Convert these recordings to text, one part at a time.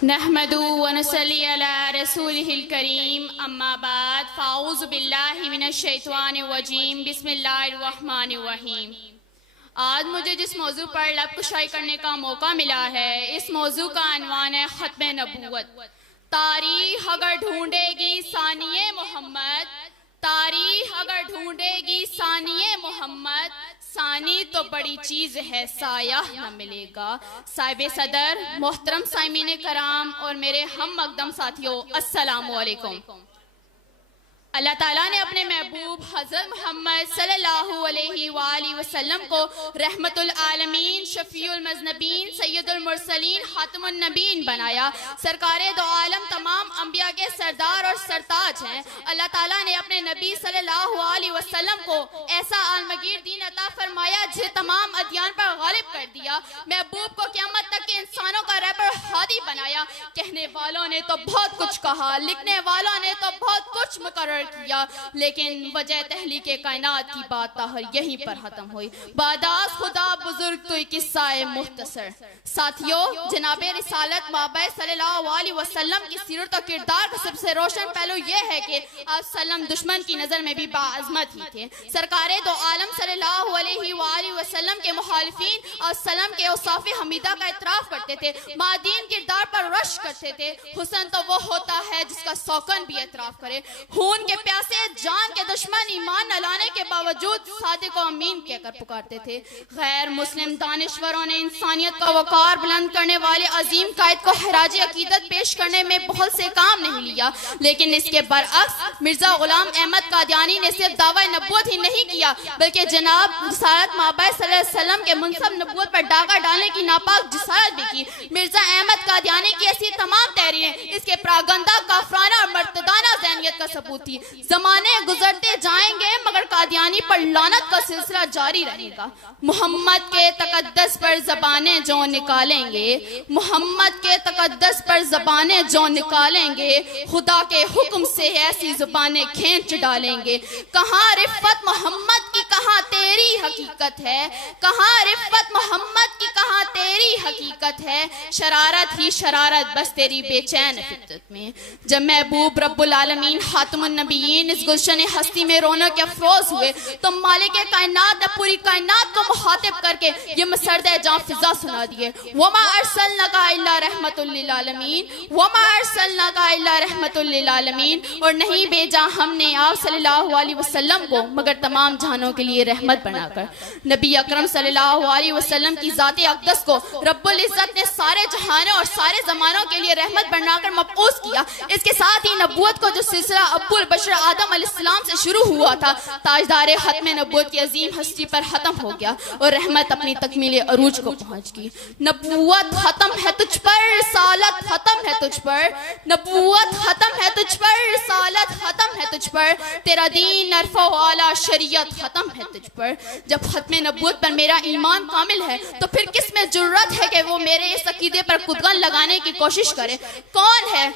नहमदु व नसल्ली अला रसूलिहिल करीम अम्मा बाद फ़ाऊज़ु बिल्लाहि मिनश शैतानिर रजीम बिस्मिल्लाहिर रहमानिर रहीम। आज मुझे जिस मौजू पर लब कुशाई करने का मौका मिला है, इस मौजू का अनवान है ख़त्म नबूवत। तारीख़ अगर ढूंढेगी सानिए मोहम्मद, तारीख़ अगर ढूंढेगी सानिए मोहम्मद, सानी तो बड़ी चीज है साया न मिलेगा। साहिब सदर, मोहतरम साइमीन कराम और मेरे हम मकदम साथियों, अस्सलामु अलैकुम। अल्लाह ताला ने अपने महबूब हज़रत मोहम्मद सल्लल्लाहु अलैहि वसल्लम को रहमतुल आलमीन, शफीउल मज़नबीन, सैयदुल मुरसलीन, खातमुन नबीन बनाया। सरकारे दो आलम, तमाम अंबिया के सरदार और सरताज हैं। अल्लाह ताला ने अपने नबी सल्लल्लाहु अलैहि वसल्लम को ऐसा आलमगीर दीन अता फरमाया जिसे तमाम अदियान पर गालिब कर दिया। महबूब को क़यामत तक के इंसानों का रहबर हादी बनाया। कहने वालों ने तो बहुत कुछ कहा, लिखने वालों ने तो बहुत कुछ मुकर्रर किया, लेकिन वजह तहलीक कायनात की बात ताहर यहीं पर खत्म हुई। बादास खुदा बुजुर्ग तो किस्सा मुख्तसर। साथियों, जनाबे रिसालत माबे सल्लल्लाहु अलैहि वसल्लम की सीरत और किरदार का सबसे रोशन पहलू यह है कि आप सल्लम दुश्मन की नजर में भी बाअज़मत ही थे। सरकारे दो आलम सल्लल्लाहु अलैहि वसल्लम के मुखालिफीन और सल्लम के औसाफ़े हमीदा का इतराफ करते थे, मादीन किरदार पर रश करते थे। हुस्न तो वो होता है जिसका सौकन भी इतराफ करे। खून के प्यासे, जान के दुश्मन, ईमान न लाने के बावजूद सादिक व अमीन कहकर पुकारते थे। गैर मुस्लिम दानिश्वरों ने इंसानियत का वकार बुलंद करने वाले अजीम कायद को खराज अकीदत पेश करने में बहुत से काम नहीं लिया, लेकिन इसके बरअक्स मिर्जा गुलाम अहमद कादियानी ने सिर्फ दावा नबूवत ही नहीं किया, बल्कि जनाब रिसालत माबा सल्लल्लाहु अलैहि वसल्लम के मुनसब नबूवत पर डाका डालने की नापाक जिसारत भी की। मिर्जा अहमद कादियानी की ऐसी तमाम तहरीरें इसके प्रागंदा, काफराना और मर्तदाना ज़हनियत का सबूत थी। जमाने गुजरते जाएंगे मगर कादियानी पर लानत का सिलसिला जारी रहेगा। मोहम्मद के तकद्दस पर ज़बानें जो निकालेंगे, मोहम्मद के तकद्दस पर ज़बानें जो निकालेंगे, खुदा के हुक्म से ऐसी ज़ुबानें खींच डालेंगे। कहाँ रिफ़त मोहम्मद की, कहाँ तेरी हकीकत है, कहाँ रिफ़त मोहम्मद की, कहाँ तेरी हकीकत है। शरारत ही शरारत बस तेरी बेचैन फितरत में। जब महबूब रब्बुल आलमीन खातमुन नबीयीन इस गुलशन हस्ती में रोने के अफरोज हुए, तो मालिक कायनात ने पूरी कायनात को मुखातिब करके ये मसरदे जां फिजा सुना दिए। वमा अरसलनाका इल्ला रहमतुल लिल आलमीन, वमा अरसलनाका इल्ला रहमतुल लिल आलमीन। और नहीं भेजा हमने आप सल्लल्लाहु अलैहि वसल्लम को मगर तमाम जहानों के लिए रहमत बनाकर। नबी अकरम सल्लल्लाहु अलैहि वसल्लम की ज़ात अक़दस को रब्बुल इज़्ज़त ने सारे जहानों और सारे ज़मानों के लिए रहमत बनाकर मबऊस किया। इसके साथ ही नबूवत को जो सिलसिला अब्बुल बशर आदम अलैहिस्सलाम से शुरू हुआ था, ताजदार खत्म नबूवत की अजीम हस्ती पर खत्म हो गया और रहमत अपनी तकमील अरूज को पहुंच गई। नबूवत खत्म है तुझ पर, रिसालत खत्म है तुझ पर, नबूवत खत्म है तुझ पर, रिसालत खत्म है तुझ पर, तेरा दीन अरफ़ो आला, शरीयत खत्म है तुझ पर। जब खत्म नबूवत पर मेरा ईमान कामिल है तो फिर किस में जुर्रत है कि वो मेरे इस अकीदे पर कुदगन लगाने की कोशिश करे। कौन है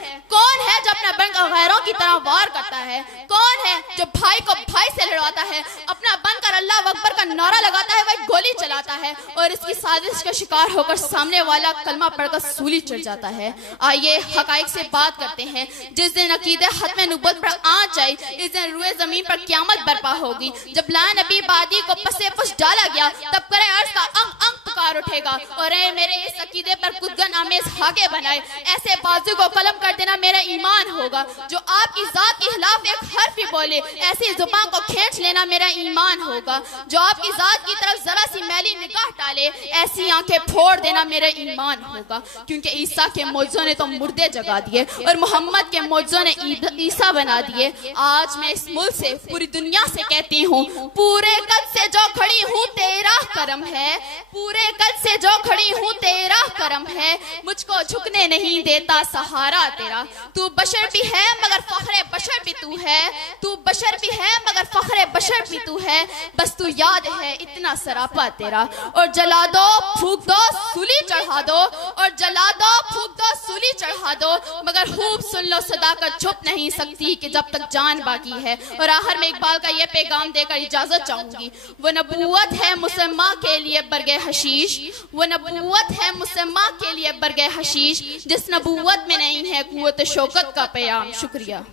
जो अपना बनकर गैरों की तरह वार करता है? कौन है जो भाई को भाई से लड़वाता है, अपना बनकर अल्लाह अकबर का नारा लगाता है, वह गोली चलाता है और इसकी साजिश का शिकार होकर सामने वाला कलमा पढ़कर सूली चढ़ जाता है? आइए हकाइक से बात करते हैं। जिस दिन अकीदे खत्म नबूवत पर आँच आई, इस दिन रुए जमीन पर क़यामत बर्पा होगी। जब ला नबी बादी को पसे पुश डाला गया, तब करे अर्ज़ का अंग अंग पुकार उठेगा और ऐ मेरे इस अकीदे पर कुदगन आमेज हाके बनाए, ऐसे बाजू को कलम कर देना मेरा ईमान होगा। जो आपकी जात के खिलाफ एक हर्फ भी बोले, ऐसी जुबान को खींच लेना मेरा ईमान होगा। जो आपकी जात की तरफ जरा सी मैली निगाह डाले, ऐसी आंखें फोड़ देना मेरा ईमान होगा। क्योंकि ईसा के मौजों ने तो मुर्दे जगा दिए और मोहम्मद के मौजों ने ईसा बना दिए। आज मैं इस मुल्क से, पूरी दुनिया से कहती हूँ, पूरे कद से जो खड़ी हूँ तेरा करम है, पूरे कद से जो खड़ी हूँ तेरा करम है। मुझको झुकने नहीं देता सहारा तेरा। तू बशर भी है मगर फख्रे बशर भी तू है, तू बशर भी है मगर फख्रे बशर भी तू है। बस तू याद है इतना सरापा तेरा। और जला दो, फूक दो, सूली चढ़ा दो, और जला दो, फूक दो, सूली चढ़ा बढ़ा दो, मगर खूब सुन लो सदाकत छुप नहीं सकती कि जब तक जान बाकी है। और आखिर में इकबाल का ये पैगाम देकर इजाजत चाहूंगी। वो नबूवत है मुसम्मा के लिए बरगे हशीश, वो नबूवत है मुसम्मा के लिए बरगे हशीश, जिस नबूवत में नहीं है कुव्वत शौकत का प्याम। शुक्रिया।